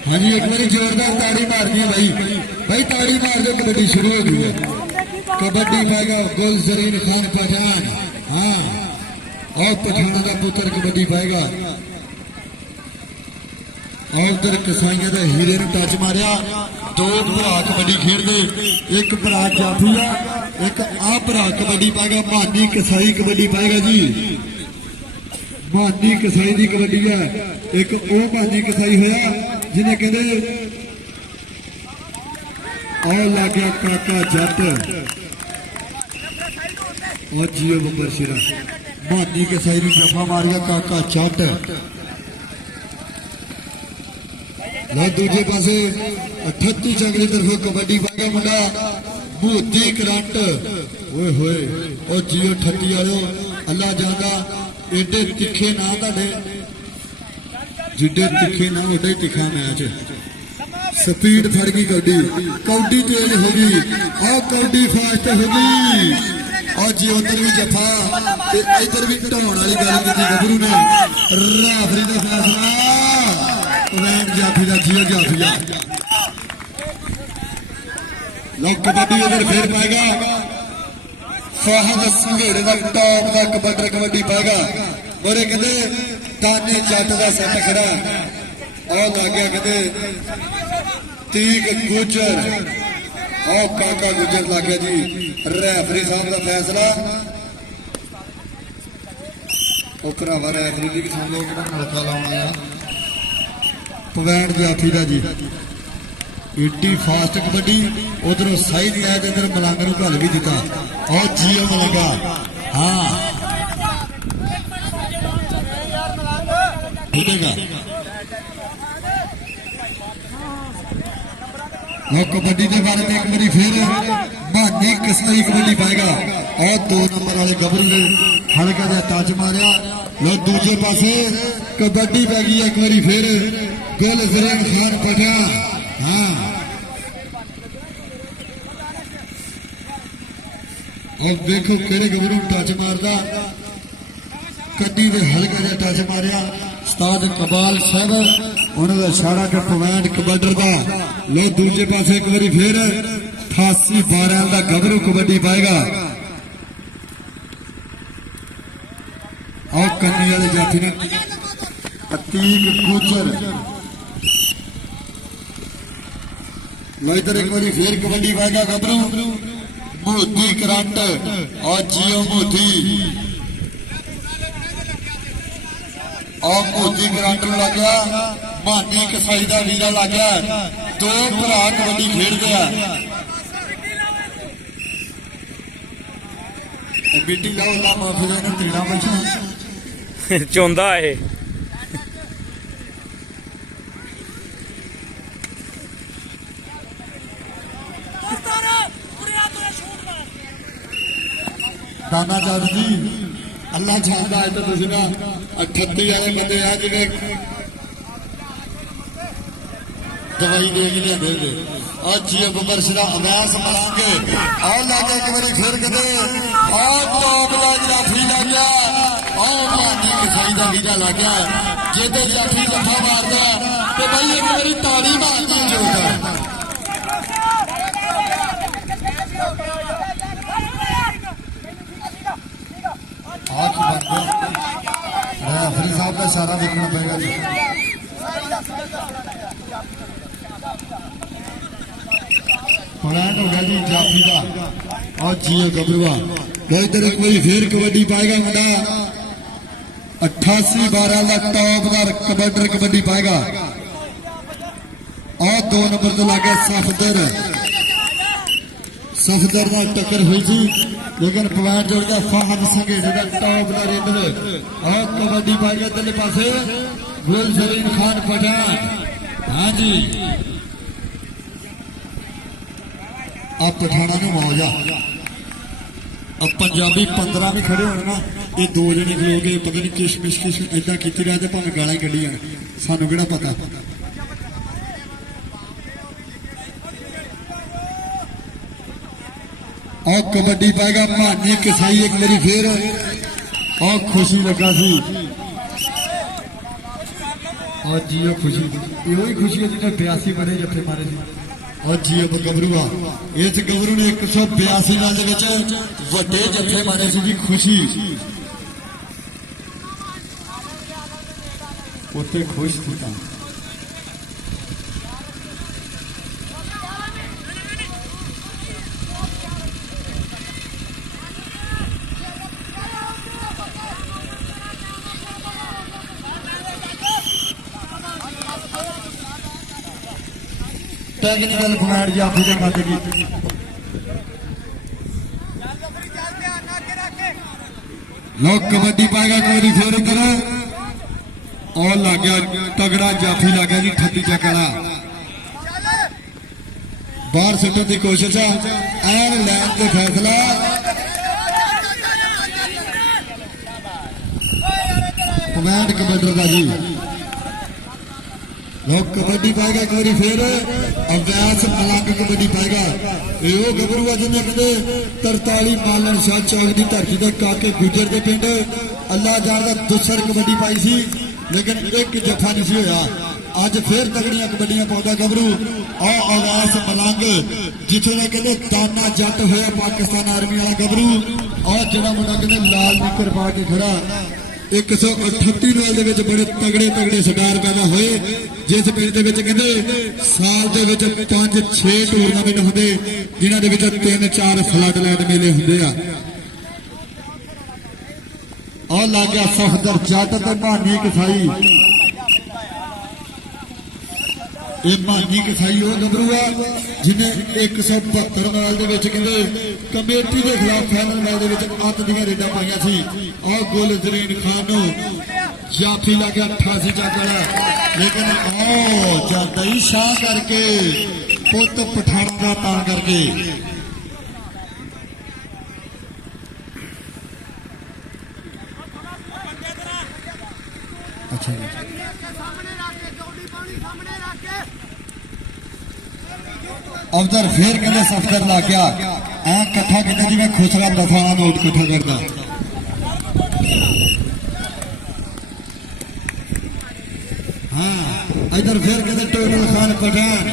हाँ जी एक बार जोरदार ताड़ी मार दी भाई भाई ताड़ी मार दो कबड्डी शुरू हो गई है। कबड्डी पाएगा गुलजरीन खान पठान। हाँ और पठाना का पुत्र कबड्डी पाएगा और उधर कसाइया का हीरे ने टच मारिया। दो भरा कबड्डी खेडते एक भरा जाफिया एक आ भरा कबड्डी पाएगा। मानी कसाई कबड्डी पाएगा जी। मानी कसाई की कबड्डी है एक ओ मानी कसाई होया जिन्हें कहते और लग गया काका जट और जियो बंबर सिरा। मानी कसाई ने जफा मार गया काका जट। दूजे पासे 38 चंग की तरफ कबड्डी पाएगा मुंडा मोती करंट। ओए होए और जियो 38 वालों अल्लाह जाना एडे तिखे ना तुहाडे जिडे तिखे ना एडे तिखा मैच। स्पीड फड़ गई कबड्डी कबड्डी तेज हो गई और कबड्डी फास्ट हो गई। और जी उधर भी जफा इधर भी ढाउण वाली गल की गबरू ने रेफरी का फैसला वैन जाफी का जियो जाफिया। लो कबड्डी उधर फिर पाएगा फाहद संघेड़े का टॉप का कबड्डर कबड्डी पाएगा। बोरे कहते दाने जट का सट खड़ा और लग गया कहते तीक गुजर और काका गुजर लग गया जी। रेफरी साहब का फैसला भरावा रेफरी की सुन लो नलका लाना पवैन जाफी का जी। एडी फास्ट कबड्डी उधरों साई दिया इधर मलंग नूं घल भी दिता और जियो मलंगा। हाँ कबड्डी के बारे में एक बारी फिर मानी कसाई कबड्डी पाएगा और 2 नंबर वाले गबरू ने हल्का जिहा टच मारिया। लो दूजे पासे कबड्डी पै गई एक बारी फिर गुलजरीन खान पठान। हाँ और देखो केड़े गबरू टच मारदा कड्डी दे हल्का जिहा टच मारिया। उस्ताद कबाल साहब उन्होंने इशारा के पवैन कबड्डर का। लो दूजे पासे एक बारी फिर 88-12 का गबरू कबड्डी पाएगा और कन्नी वाले जाफी ने अतीक गुजर। लो इधर एक बारी फिर कबड्डी पाएगा गबरू मोती करंट और जियो मोती और मोती करंट लग गया। मानी कसाई का वीरा लग गया। 2 भरा कबड्डी खेलते हैं। बेटी लाओ ला माफी ने तीड़ा बचा चौंदा है दाना चार जी अल्लाह जानता है तो तुझे ना 38 वाले बंदे आ जिन्हें दवाई दे के लिया और जियो बबर सिरा अवैस मलांगे और लागे एक बारी फिर कहते और टॉप का जाफी लग गया और मानी कसाई का वीजा लग गया। जेते जाफी जफा मारता तो भाई एक बारी ताली मारनी जोरदार। रेफरी साहब का इशारा देखना पड़ेगा जी। पॉइंट हो गया जी जाफी का और जियो गबरुआ। इधर एक बारी फिर कबड्डी पाएगा मुंडा 88-12 का टॉप का कबड्डर कबड्डी पाएगा और 2 नंबर तो लग गया सफदर का टक्कर हुई थी लेकिन पॉइंट जोड़ गया फाहद संघेड़े का टॉप का रेडर और कबड्डी पाएगा इधरले पासे गुलजरीन खान पठान। हाँ जी अब पठाना ने मौजा अब पंजाबी 15 भी खड़े होने ना ये 2 जने खलोगे पता नहीं किश इदा की रहा भावें गाला ही कढ़ी जान सानू केड़ा पता। और कबड्डी पाएगा मानी कसाई एक बारी फिर और खुशी लगा सी और जियो खुशी यो ही खुशी है जिन्हें 82 बड़े जफे मारे थे और जियो गबरू इस गबरू ने 182 रन वड्डे जफे मारे सी खुशी उत्ते खुश थी टेक्निकल फॉर्मेट जाफी के माते की लोग कबड्डी पाएगा कोई फिर इधर और लग गया तगड़ा जाफी लग गया जी 38 चकड़ा बाहर सुटने की कोशिश है एन लैन से फैसला कमांड कमांडर का जी लोग कबड्डी पाएगा एक बार फिर अवैस मलंग कबड्डी पाएगा यो गबरू है जिन्हें कहते 43 मालन शाह चौक की धरती के काके गुजर के पिंड अल्लाह जानदा दुसर कबड्डी पाई सी लेकिन एक जफा नहीं होया अज फिर तगड़ियां कबड्डियां पाउंदा गबरू और अवैस मलंग जिथे ने कहते दाना जट होया पाकिस्तान आर्मी वाला गबरू और जिहड़ा मुंडा कहते लाल निकर पा के खड़ा 138 रन दे विच बड़े तगड़े तगड़े सरदार पैदा होए जिस पिंड दे विच कहंदे साल दे विच 5-6 टूर्नामेंट हुंदे जिन्हां दे विच 3-4 फ्लड लाइट मेले हुंदे आ और लग गया सफदर जट ते मानी कसाई ये मानी कसाई वो गबरू है जिन्हें 172 मैल दे विच कहंदे कमेटी के खिलाफ फाइनल मैच दे विच 8 ਦੀਆਂ रेडा पाईयां सी और गुलजरीन खान नूं जाफी लग गया 88 चकड़ा लेकिन ओ जाता ही शाह करके पुत पठाना का तां करके अच्छा अफजर फिर कहते सफदर लग गया ऐ कट्ठा कहते जी मैं खुसरा दफाना नोट कट्ठा करता हाँ इधर फिर कहते टोनल खान पठान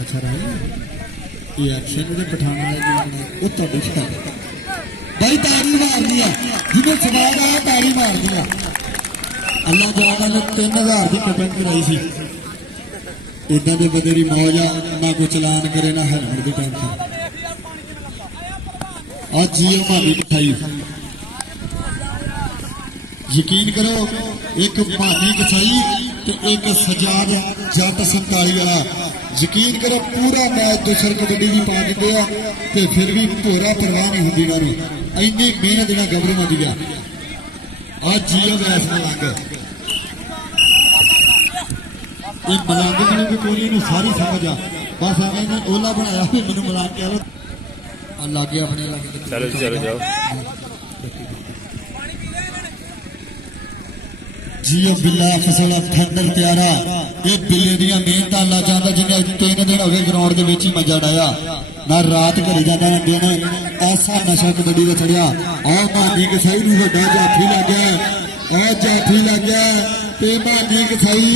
अच्छा रही ये एक्शन में पठान वाले वो तो भाई तारी मारनी है जिन्हें सवाल आया तारी मार दिया अल्लाह जाना ने 3000 की कटिंग कराई सी इदा के बंदे की मौज आ ना कोई चलान करे ना हेलमेट की टेंशन आज जियो मानी कसाई यकीन करो एक मानी कसाई तो एक सजाद जट 47 वाला यकीन करो पूरा मैच दूसर कबड्डी भी पा दिते तो फिर भी भोरा परवाह नहीं होती इन्होंने इन्नी मेहनत इन्हें गबरू में दिया आज जियो वैस मलंग ये मलंग भी कोई नहीं सारी समझ आ बस इन्हें ओला बनाया भी मैंने मलंग कह लागे अपने लागे चलो चलो जाओ जियो बिल्ला फसला ठंडल प्यारा ये बिल्ले दियां मेहनत अल्लाह चाहता जिन्हें 3 दिन हो गए ग्राउंड के विच ही मजा डाया ना रात घड़ी जाता ना दिन ऐसा नशा कबड्डी का चढ़िया आ मानी कसाई नूं वड्डा जाफी लग गया आ जाफी लग गया ते मानी कसाई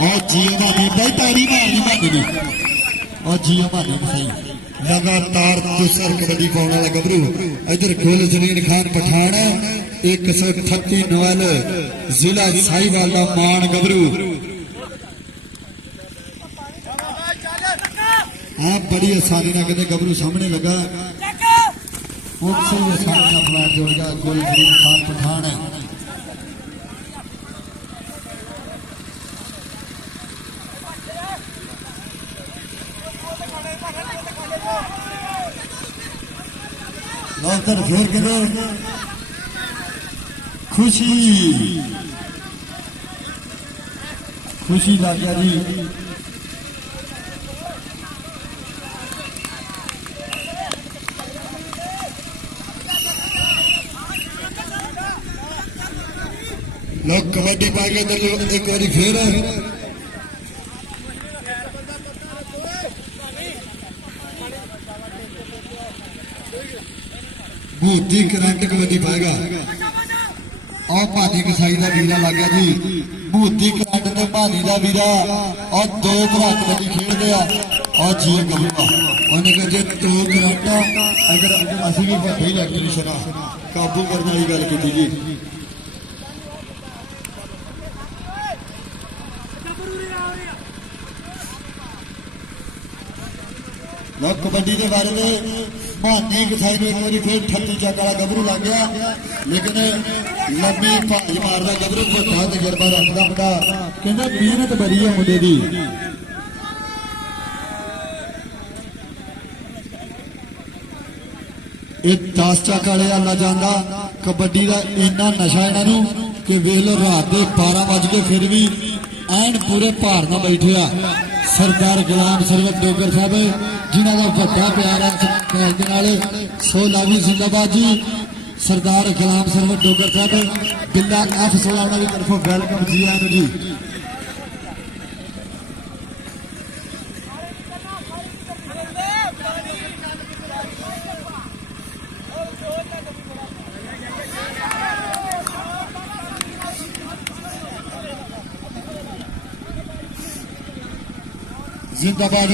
आ जियो मानी भाई तारी मारनी मानी ने आ जियो मानी कसाई लगातार दूसर कबड्डी पाने वाला गबरू इधर गुलजरीन खान पठान 138 नवल जिला साहिवाल का मान गबरू हाँ बड़ी आसानी ना कहते गबरू सामने लगा आसानी का फ्लैट जोड़ गया गुलजरीन खान पठान फिर कहते खुशी खुशी लग गया जी लोग कबड्डी पा के एक बार फिर भूती करंट कबड्डी पाएगा और भानी कसाई का वीरा लग गया जी भूती करंट ते भानी का वीरा और दो भरा कबड्डी खेलते हैं और जी गबरूआ उन्हें कहा जे दो करंट अगर असं भी वही इलेक्ट्रीशियन काबू करने की गल की जी कबड्डी के बारे में भानी कसाई ने एक बार फिर 38 चक वाला गबरू लग गया लेकिन लंबी भाज मारदा गबरू बड़ा तजर्बा रखता मुंडा कहता मेहनत बड़ी है मुंडे की ये 10 चक वाले आला जाता कबड्डी का इन्ना नशा इन्हों कि वेख लो रात के 12 बज के फिर भी एन पूरे भार ना बैठे आ सरदार गुलाम सरवत डोगर साहब जिन्हों का बड़ा प्यार है सो लावी जिंदाबाद जी सरदार गुलाम सरवत डोगर साहब बिल्ला F16 की तरफों वेलकम जी आन जी जिंदाबाद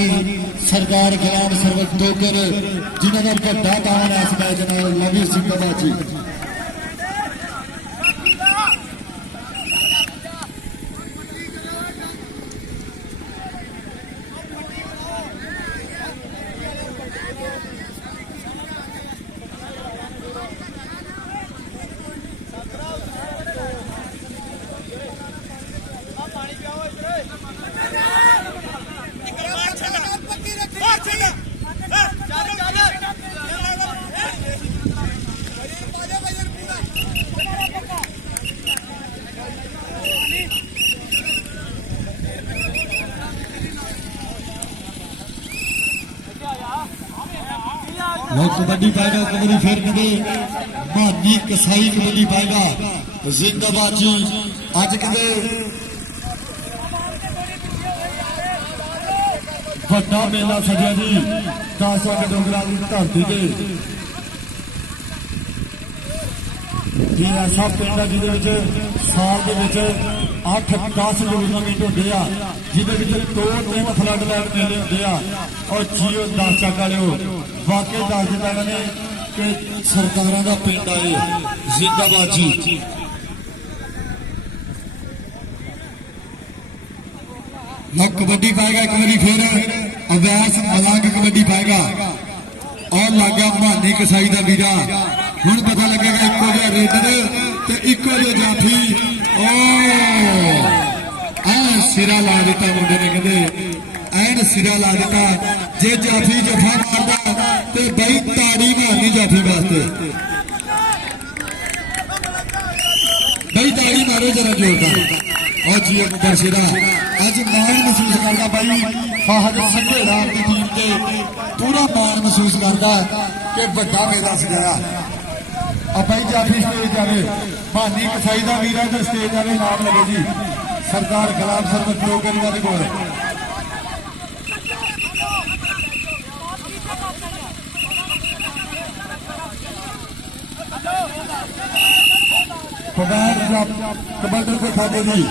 सरदार गुलाम सरवत डोगर जिन्होंने बड़ा दान है इस मैच में लवी जिंदाबाद जी कबड्डी पाएगा कबड्डी फिर कदे भानी कसाई कबड्डी पाएगा जिंदाबाद जी अज कदे बड़ा मेला सजया जी 10 डोगरा की धरती से जी ऐसा पिंड है जिद साल के 8-10 टूरनामेंट होंगे आ जिद 2-3 फ्लड लाइन मेले होंगे आ और जियो 10 चक वाले वाकई दस दिता इन्होंने कि सरकारों का पिंड आए जिंदाबाद जी कबड्डी पाएगा एक बार फिर अवैस मलंग कबड्डी पाएगा और लग गया भानी कसाई का वीरा हूं पता लगेगा इको जहा रेडर ते इको जो जाफी सिरा ला दिता मुंडे ने कहते एन सिरा ला दिता जे जाफी जफा मारदा ते बई ताड़ी मारनी जाफी वास्ते बई ताड़ी मारो जरा जोरदार और जी मुंडा सिरा अज मान महसूस करता भाई फाहद संघेड़ा की टीम से पूरा मान महसूस करता कि बड़ा मेला सजाया अब भाई जाफी स्टेज आवे भानी कसाई का वीरा तो स्टेज आवे नाम लगे जी सरदार गुलाम सरवत डोगर का कोल कमांडर को खाते जी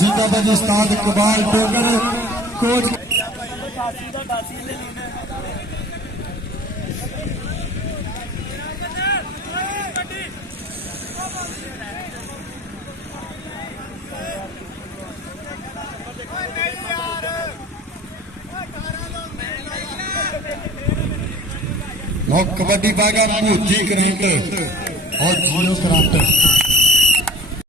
जिंदाबाद उस्ताद कबाल डोगर कोच कबड्डी पाएगा भूती करंट और जीरो करंट